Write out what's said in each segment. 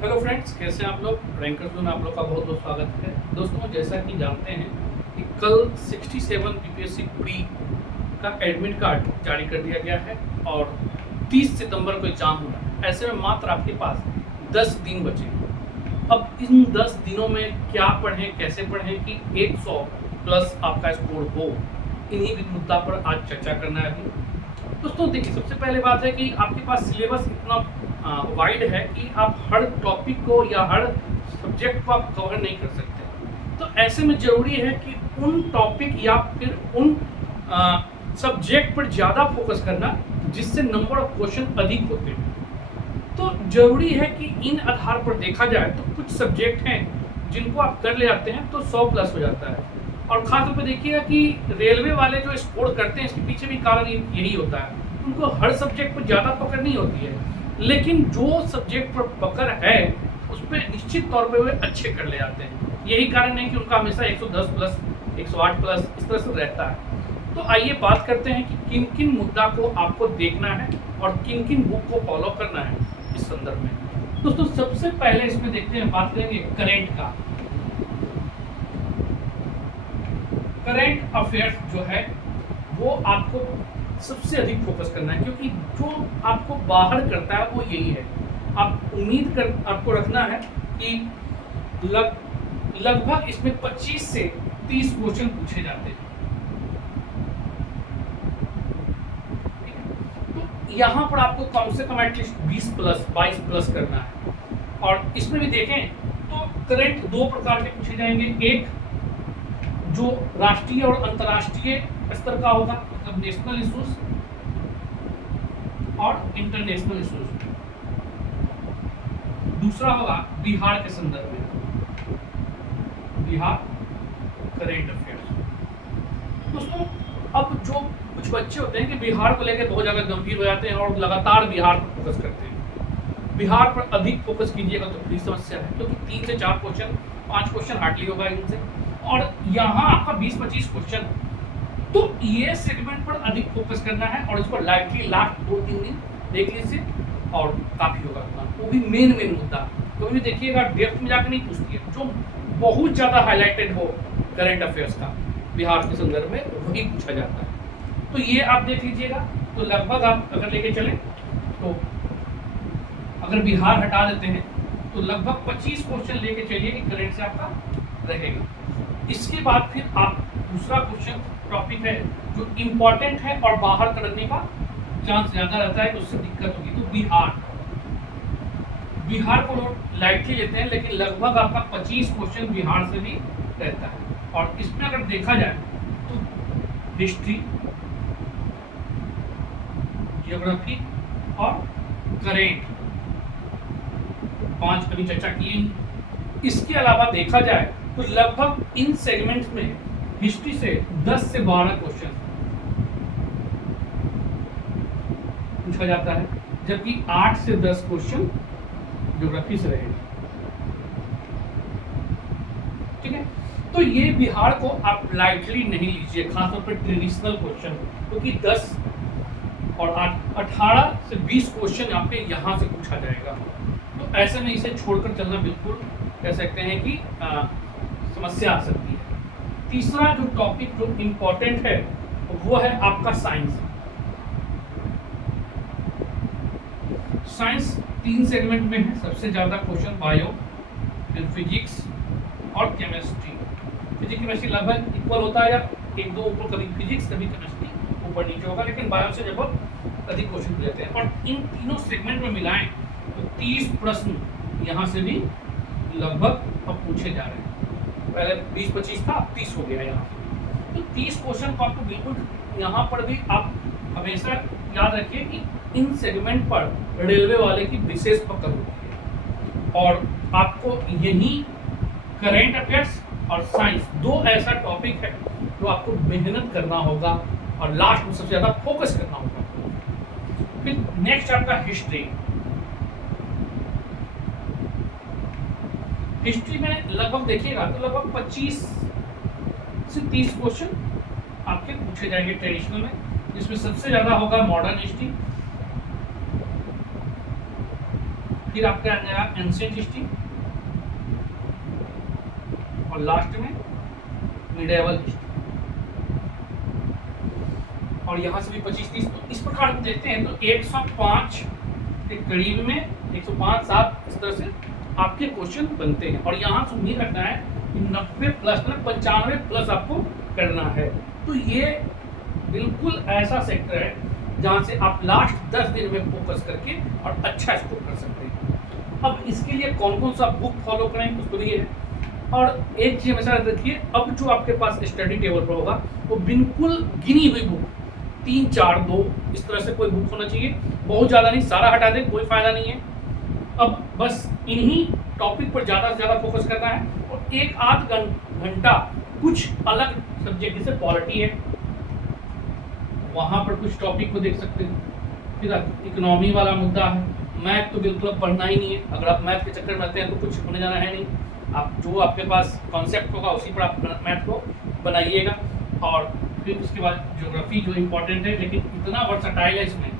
Hello friends, कैसे हैं आप लोग। रैंकर्स में आप लोग का बहुत बहुत स्वागत है। दोस्तों, जैसा कि जानते हैं कि कल 67 बीपीएससी प्री का एडमिट कार्ड जारी कर दिया गया है और 30 सितंबर को एग्ज़ाम होना है। ऐसे में मात्र आपके पास 10 दिन बचे हैं। अब इन 10 दिनों में क्या पढ़ें, कैसे पढ़ें कि 100 प्लस आपका स्कोर हो, इन्हीं भी मुद्दा पर आज चर्चा करना है अभी। दोस्तों देखिए, सबसे पहले बात है कि आपके पास सिलेबस इतना वाइड है कि आप हर टॉपिक को या हर सब्जेक्ट को आप कवर नहीं कर सकते। तो ऐसे में ज़रूरी है कि उन टॉपिक या फिर उन सब्जेक्ट पर ज़्यादा फोकस करना जिससे नंबर ऑफ क्वेश्चन अधिक होते हैं। तो ज़रूरी है कि इन आधार पर देखा जाए तो कुछ सब्जेक्ट हैं जिनको आप कर ले जाते हैं तो 100 प्लस हो जाता है। और खासतौर पर देखिएगा कि रेलवे वाले जो स्कोर करते हैं इसके पीछे भी कारण यही होता है, उनको हर सब्जेक्ट पर ज़्यादा पकड़ नहीं होती है, लेकिन जो सब्जेक्ट पर पकड़ है उस पर निश्चित तौर पे वे अच्छे कर ले जाते हैं। यही कारण है कि उनका हमेशा 110 प्लस 108 प्लस इस तरह से रहता है। तो आइए बात करते हैं कि किन किन मुद्दा को आपको देखना है और किन किन बुक को फॉलो करना है इस संदर्भ में। दोस्तों सबसे पहले इसमें देखते हैं, बात करेंगे करेंट का। करेंट अफेयर्स जो है वो आपको सबसे अधिक फोकस करना है, क्योंकि जो आपको बाहर करता है वो यही है। आप उम्मीद कर आपको रखना है कि लगभग इसमें 25 से 30 क्वेश्चन पूछे जाते हैं। तो यहाँ पर आपको कम से कम एटलीस्ट 20 प्लस 22 प्लस करना है। और इसमें भी देखें तो करंट दो प्रकार के पूछे जाएंगे। एक जो राष्ट्रीय और अंतर्राष्ट्रीय स्तर का होगा, मतलब नेशनल इश्यूज और इंटरनेशनल इश्यूज। दूसरा होगा बिहार के संदर्भ में, बिहार करेंट अफेयर्स। दोस्तों अब जो कुछ बच्चे होते हैं कि बिहार को लेकर बहुत ज़्यादा गंभीर हो जाते हैं और लगातार बिहार पर फोकस करते हैं। बिहार पर अधिक फोकस कीजिएगा तो बड़ी समस्या है, क्योंकि 3 से 4 क्वेश्चन 5 क्वेश्चन हार्डली होगा इनसे, और यहाँ आपका 20-25 क्वेश्चन। तो ये सेगमेंट पर अधिक फोकस करना है और इसको लाइटली लास्ट 2-3 दिन देख लीजिए और काफ़ी होगा। वो भी मेन मुद्दा कभी भी देखिएगा डेप्थ में जाकर नहीं पूछती है, जो बहुत ज़्यादा हाईलाइटेड हो करंट अफेयर्स का बिहार के संदर्भ में वही पूछा जाता है। तो ये आप देख लीजिएगा। तो लगभग आप अगर लेके चलें तो अगर बिहार हटा देते हैं तो लगभग 25 क्वेश्चन लेके चलिए कि करंट से आपका रहेगा। इसके बाद फिर आप दूसरा क्वेश्चन टॉपिक है जो इम्पोर्टेंट है और बाहर करने का चांस ज़्यादा रहता है, तो उससे दिक्कत होगी। तो बिहार को लोग लाइटली लेते हैं, लेकिन लगभग आपका 25 क्वेश्चन बिहार से भी रहता है। और इसमें अगर देखा जाए तो हिस्ट्री, ज्योग्राफी और करेंट 5 कभी चर्चा की। इसके अलावा देखा जाए तो लगभग इन सेगमेंट्स में हिस्ट्री से 10 से 12 क्वेश्चन पूछा जाता है, जबकि 8 से 10 क्वेश्चन ज्योग्राफी से रहेंगे। ठीक है, तो ये बिहार को आप लाइटली नहीं लीजिए, खासतौर पर ट्रेडिशनल क्वेश्चन, क्योंकि 10 और 18 से 20 क्वेश्चन आपके यहाँ से पूछा जाएगा। तो ऐसे में इसे छोड़कर चलना बिल्कुल कह सकते हैं कि समस्या आ सकती है। तीसरा जो टॉपिक जो इम्पोर्टेंट है वो है आपका साइंस। साइंस 3 सेगमेंट में है। सबसे ज़्यादा क्वेश्चन बायो, फिर फिजिक्स और केमिस्ट्री। फिजिक्स केमिस्ट्री लगभग इक्वल होता है, या 1-2 ऊपर, कभी फिजिक्स कभी केमिस्ट्री ऊपर नीचे होगा, लेकिन बायो से जब अधिक क्वेश्चन पूछ जाते हैं। और इन तीनों सेगमेंट में मिलाएं तो 30 प्रश्न यहाँ से भी लगभग अब पूछे जा रहे हैं। पहले 20-25 था, अब 30 हो गया यहाँ। तो 30 क्वेश्चन को आपको बिल्कुल यहाँ पर भी आप हमेशा याद रखिए कि इन सेगमेंट पर रेलवे वाले की विशेष पकड़ होती है। और आपको यही करेंट अफेयर्स और साइंस 2 ऐसा टॉपिक है जो आपको मेहनत करना होगा और लास्ट में सबसे ज़्यादा फोकस करना होगा। फिर नेक्स्ट आपका हिस्ट्री। हिस्ट्री में लगभग देखिएगा तो लगभग 25 से 30 क्वेश्चन आपके पूछे जाएंगे ट्रेडिशनल में, जिसमें सबसे ज़्यादा होगा मॉडर्न हिस्ट्री, फिर आपका आ जाएगा एंशिएंट हिस्ट्री और लास्ट में मिडिएवल हिस्ट्री। और यहाँ से भी 25-30, तो इस प्रकार हम देखते हैं तो 105 के करीब में 105-7 इस तरह से आपके क्वेश्चन बनते हैं। और यहाँ से उम्मीद रखना है कि 90 प्लस मतलब 95 प्लस आपको करना है। तो ये बिल्कुल ऐसा सेक्टर है जहाँ से आप लास्ट 10 दिन में फोकस करके और अच्छा स्कोर कर सकते हैं। अब इसके लिए कौन कौन सा बुक फॉलो करें उसको भी है। और एक चीज़ हमेशा रखिए, अब जो आपके पास स्टडी टेबल पर होगा वो बिल्कुल गिनी हुई बुक 3, 4, 2 इस तरह से कोई बुक होना चाहिए, बहुत ज़्यादा नहीं, सारा हटा दें कोई फ़ायदा नहीं है। अब बस इन्हीं टॉपिक पर ज़्यादा से ज़्यादा फोकस करना है और 1-8 घंटा कुछ अलग सब्जेक्ट जैसे पॉलिटी है वहाँ पर कुछ टॉपिक को देख सकते हैं। फिर इकोनॉमी वाला मुद्दा है, मैथ तो बिल्कुल अब पढ़ना ही नहीं है। अगर आप मैथ के चक्कर में रहते हैं तो कुछ होने जाना है नहीं, आप जो आपके पास कॉन्सेप्ट होगा उसी पर आप मैथ को बनाइएगा। और फिर उसके बाद ज्योग्राफी जो इम्पोर्टेंट है, लेकिन इतना वर्सटाइल है इसमें,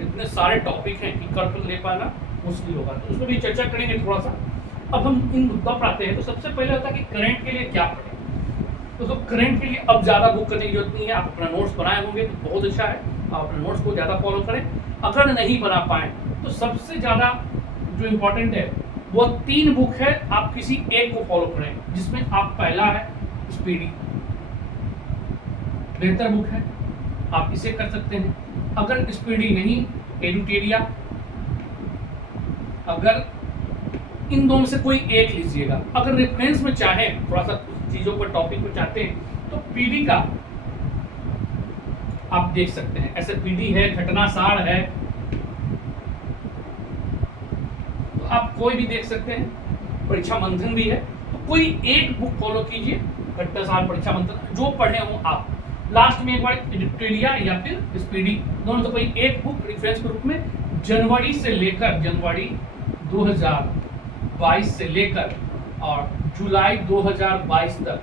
इतने सारे टॉपिक हैं कि कर ले पाना मुश्किल होगा, तो उसमें भी चर्चा करेंगे थोड़ा सा। अब हम इन मुद्दा पर आते हैं तो सबसे पहले होता है कि करंट के लिए क्या पढ़ें। तो करंट के लिए अब ज़्यादा बुक करने की जरूरत नहीं है, आप अपना नोट्स बनाए होंगे तो बहुत अच्छा है, आप अपने नोट्स को ज़्यादा फॉलो करें। अगर नहीं बना पाएँ तो सबसे ज़्यादा जो इम्पोर्टेंट है वो 3 बुक है, आप किसी एक को फॉलो करें, जिसमें आप पहला है स्पीडी, बेहतर बुक है, आप इसे कर सकते हैं। अगर स्पीडी नहीं, एडुटेरिया, अगर इन दोनों से कोई एक लीजिएगा। अगर रेफरेंस में चाहें थोड़ा सा चीज़ों पर टॉपिक पर चाहते हैं तो पीडी का आप देख सकते हैं, ऐसे पीडी है, घटनासार है, तो आप कोई भी देख सकते हैं। परीक्षा मंथन भी है, तो कोई एक बुक फॉलो कीजिए, घटनासार, परीक्षा मंथन, जो पढ़े हो आप। लास्ट में एक बार एडिटोरिया या फिर स्पीडी, दोनों से कोई एक बुक रेफरेंस के रूप में जनवरी 2022 से लेकर और जुलाई 2022 तक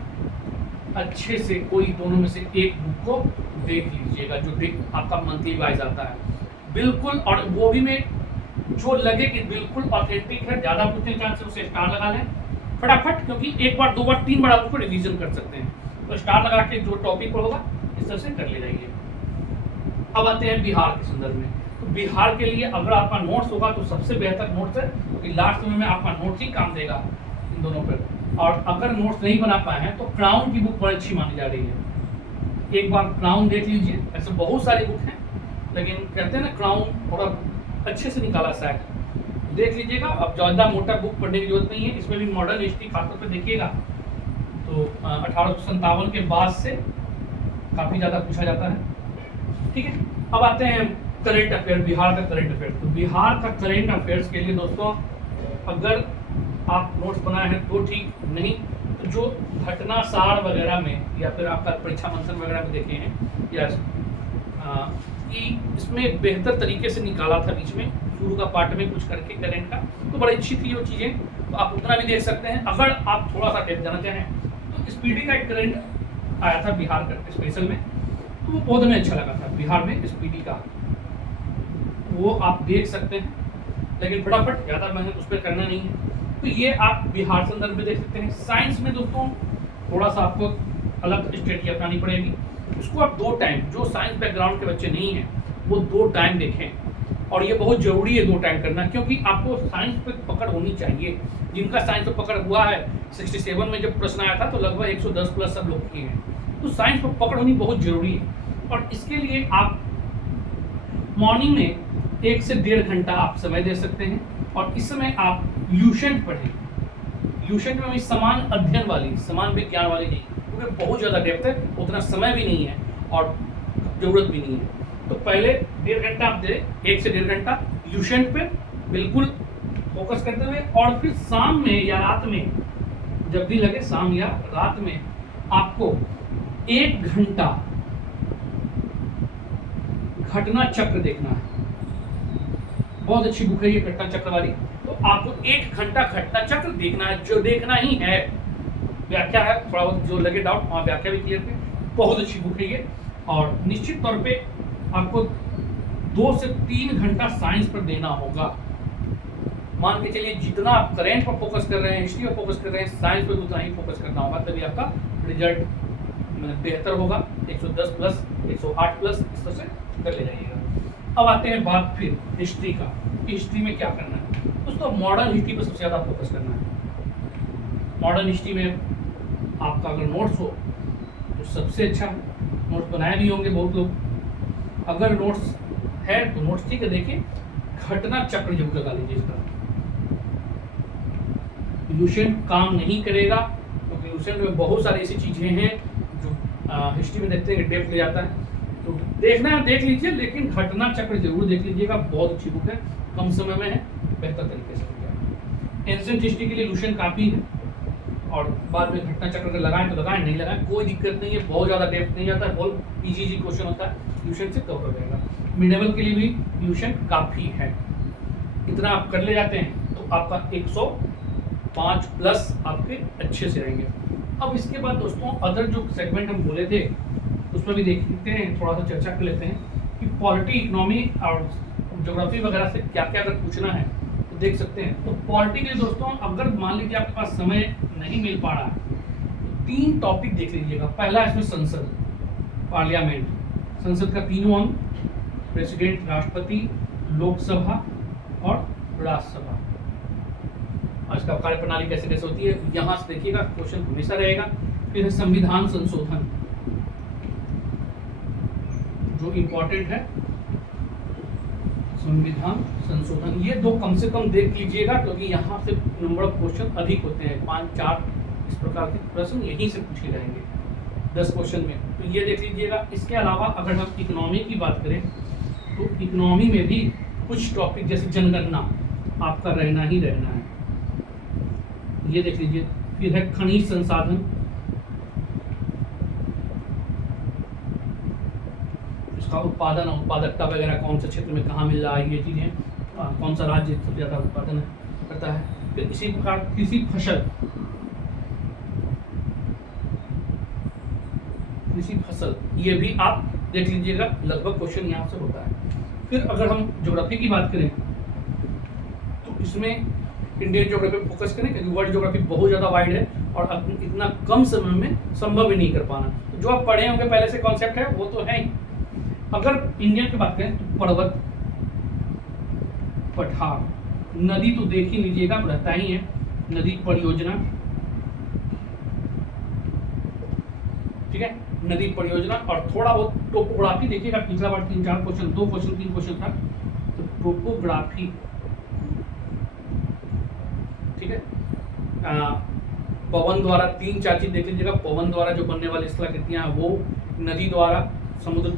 अच्छे से कोई दोनों में से एक बुक को देख लीजिएगा, जो आपका मंथली वाइज आता है बिल्कुल। और वो भी में जो लगे कि बिल्कुल ऑथेंटिक है, ज़्यादा पूछने चांस है, उसे स्टार लगा लें फटाफट, क्योंकि एक बार, 2 बार, 3 बार आप उसको रिवीजन कर सकते हैं। तो स्टार लगा के जो टॉपिक पर होगा इस तरह से कर ले जाइए। अब आते हैं बिहार के संदर्भ में। तो बिहार के लिए अगर आपका नोट्स होगा तो सबसे बेहतर नोट्स है, क्योंकि लास्ट में आपका नोट्स ही काम देगा इन दोनों पर। और अगर नोट्स नहीं बना पाए हैं तो क्राउन की बुक बड़ी अच्छी मानी जा रही है, एक बार क्राउन देख लीजिए। ऐसे बहुत सारी बुक हैं, लेकिन कहते हैं ना क्राउन थोड़ा अच्छे से निकाला सा है, देख लीजिएगा। अब ज़्यादा मोटा बुक पढ़ने की जरूरत नहीं है, इसमें भी मॉडर्न हिस्ट्री खासतौर पर देखिएगा तो 1857 के बाद से काफ़ी ज़्यादा पूछा जाता है, ठीक है। अब आते हैं करंट अफेयर, बिहार का करंट अफेयर। तो बिहार का करंट अफेयर्स के लिए दोस्तों अगर आप नोट्स बनाए हैं तो ठीक, नहीं तो जो घटनासार वगैरह में या फिर आपका परीक्षा मंथन वगैरह में देखे हैं या कि इसमें बेहतर तरीके से निकाला था बीच में शुरू का पार्ट में कुछ करके करंट का, तो बड़ी अच्छी थी वो चीज़ें, तो आप उतना भी देख सकते हैं। अगर आप थोड़ा सा डेप्थ जाना चाहें तो स्पीडी का एक करंट आया था बिहार का स्पेशल में, तो वो बहुत हमें अच्छा लगा था बिहार में स्पीडी का, वो आप देख सकते हैं, लेकिन फटाफट ज़्यादा मेहनत उस पर करना नहीं है। तो ये आप बिहार संदर्भ में देख सकते हैं। साइंस में दोस्तों थोड़ा सा आपको अलग स्ट्रेटजी अपनानी पड़ेगी, उसको आप 2 टाइम, जो साइंस बैकग्राउंड के बच्चे नहीं हैं वो 2 टाइम देखें, और ये बहुत ज़रूरी है 2 टाइम करना, क्योंकि आपको साइंस पे पकड़ होनी चाहिए। जिनका साइंस पे पकड़ हुआ है, 67 में जब प्रश्न आया था तो लगभग 110 प्लस सब लोग किए हैं, तो साइंस पर पकड़ होनी बहुत ज़रूरी है। और इसके लिए आप मॉर्निंग में 1 से 1.5 घंटा आप समय दे सकते हैं, और इस समय आप ल्यूसेंट पढ़ें। ल्यूसेंट में भी समान अध्ययन वाली, समान विज्ञान वाली नहीं, क्योंकि बहुत ज़्यादा डेप्थ है, उतना समय भी नहीं है और ज़रूरत भी नहीं है। तो पहले 1.5 घंटा आप दे, 1 से 1.5 घंटा ल्यूसेंट पे बिल्कुल फोकस करते हुए, और फिर शाम में या रात में, जब भी लगे शाम या रात में, आपको 1 घंटा घटना चक्र देखना है। बहुत अच्छी बुक है ये घटना चक्र वाली, तो आपको 1 घंटा घटना चक्र देखना है, जो देखना ही है। व्याख्या है, थोड़ा बहुत जो लगे डाउट वहाँ व्याख्या भी क्लियर है, बहुत अच्छी बुक है ये। और निश्चित तौर पे आपको 2 से 3 घंटा साइंस पर देना होगा, मान के चलिए जितना आप करेंट पर फोकस कर रहे हैं, हिस्ट्री पर फोकस कर रहे हैं, साइंस पर उतना ही फोकस करना होगा, तभी आपका रिजल्ट बेहतर होगा। 110 प्लस 108 प्लस इस तरह से कर ले जाइएगा। अब आते हैं बात फिर हिस्ट्री का, हिस्ट्री में क्या करना है दोस्तों। मॉडर्न हिस्ट्री पर सबसे ज़्यादा फोकस करना है। मॉडर्न हिस्ट्री में आपका अगर नोट्स हो तो सबसे अच्छा है, नोट्स बनाए भी होंगे बहुत लोग। अगर नोट्स है तो नोट्स ठीक है, देखिए घटना चक्र जरूर लगा लीजिए इसका। लुसेंट काम नहीं करेगा क्योंकि लुसेंट में बहुत सारी ऐसी चीजें हैं जो हिस्ट्री में देखते हैं डेप्थ ले जाता है, तो देखना है देख लीजिए, लेकिन घटना चक्र जरूर देख लीजिएगा। बहुत अच्छी बुक है, कम समय में है, बेहतर तरीके से हो। एंशिएंट हिस्ट्री के लिए लुसेंट काफी है, और बाद में घटना चक्र अगर लगाएं तो लगाएं, नहीं लगाएं कोई दिक्कत नहीं है, बहुत ज़्यादा डेप्थ नहीं जाता है, बहुत इजी क्वेश्चन होता है, लुसेंट से कवर हो जाएगा। मिडेवल के लिए भी लुसेंट काफ़ी है। इतना आप कर ले जाते हैं तो आपका 105 प्लस आपके अच्छे से आएंगे। अब इसके बाद दोस्तों अदर जो सेगमेंट हम बोले थे उसमें भी देखते हैं, थोड़ा सा चर्चा कर लेते हैं कि पॉलिटी, इकोनॉमी और ज्योग्राफी वगैरह से क्या क्या अगर पूछना है तो देख सकते हैं। तो पॉलिटी के लिए दोस्तों अगर मान लीजिए आपके पास समय नहीं मिल पा रहा है तो 3 टॉपिक देख लीजिएगा। पहला इसमें संसद, पार्लियामेंट, संसद का 3 अंग, प्रेसिडेंट राष्ट्रपति, लोकसभा और राज्यसभा, और इसका कार्य प्रणाली कैसे कैसे होती है यहाँ से देखिएगा, क्वेश्चन हमेशा रहेगा। फिर है संविधान संशोधन जो इम्पोर्टेंट है, संविधान संशोधन, ये 2 कम से कम देख लीजिएगा क्योंकि यहाँ से नंबर ऑफ क्वेश्चन अधिक होते हैं, 5-4 इस प्रकार के प्रश्न यहीं से पूछे जाएंगे 10 क्वेश्चन में, तो ये देख लीजिएगा। इसके अलावा अगर हम इकोनॉमी की बात करें तो इकोनॉमी में भी कुछ टॉपिक जैसे जनगणना आपका रहना ही रहना है, ये देख लीजिए। फिर है खनिज संसाधन, इसका उत्पादन, उत्पादकता वगैरह कौन से क्षेत्र में कहाँ मिल रहा है, ये चीजें, कौन सा राज्य सबसे ज्यादा उत्पादन करता है। फिर इसी प्रकार कृषि फसल, कृषि फसल ये भी आप देख लीजिएगा, लगभग क्वेश्चन यहाँ से होता है। फिर अगर हम ज्योग्राफी की बात करें तो इसमें इंडियन ज्योग्राफी पे फोकस करें क्योंकि वर्ल्ड ज्योग्राफी बहुत ज़्यादा वाइड है और इतना कम समय में संभव ही नहीं कर पाना। तो जो आप पढ़े होंगे पहले से कॉन्सेप्ट है वो तो है ही। अगर इंडियन की बात करें तो पर्वत, पठार, नदी तो देख ही लीजिएगा, रहता ही है, नदी परियोजना, ठीक है, नदी परियोजना, और थोड़ा बहुत टोपोग्राफी देखिएगा। पिछला बार 3-4 क्वेश्चन, 2 क्वेश्चन 3 क्वेश्चन था, तो टोपोग्राफी, ठीक है। पवन द्वारा 3-4 चीज देख लीजिएगा। पवन द्वारा जो बनने वाली स्थलाकृतियां हैं वो, नदी द्वारा, समुद्र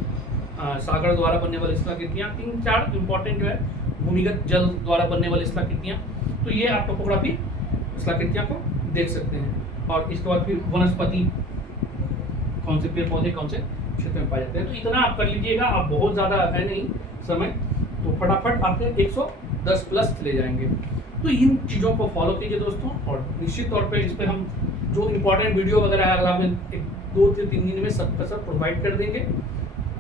सागर द्वारा बनने वाली स्थलाकृतियां, 3-4 इंपॉर्टेंट जो है, भूमिगत जल द्वारा बनने वाली स्थलाकृतियां, तो ये आप टोपोग्राफी स्थलाकृतियां को देख सकते हैं। और इसके बाद फिर वनस्पति, कौन से पेड़ पौधे कौन से क्षेत्र में पाए जाते हैं, तो इतना आप कर लीजिएगा। आप बहुत ज़्यादा है नहीं समय, तो फटाफट आपके 110 प्लस चले जाएंगे। तो इन चीज़ों को फॉलो कीजिए दोस्तों, और निश्चित तौर पे इस पर हम जो इम्पोर्टेंट वीडियो वगैरह है अगला में 2 से 3 दिन में सबका सब प्रोवाइड कर देंगे।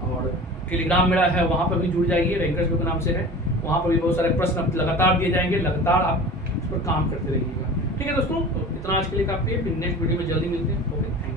और टेलीग्राम मेरा है, वहाँ पर भी जुड़ जाइए, रैंकर्स बुक नाम से है, वहाँ पर भी बहुत सारे प्रश्न लगातार दिए जाएंगे, लगातार आप इस पर काम करते रहिएगा। ठीक है दोस्तों, तो इतना आज के लिए काफ़ी है, फिर नेक्स्ट वीडियो में जल्दी मिलते हैं। Okay, thank you.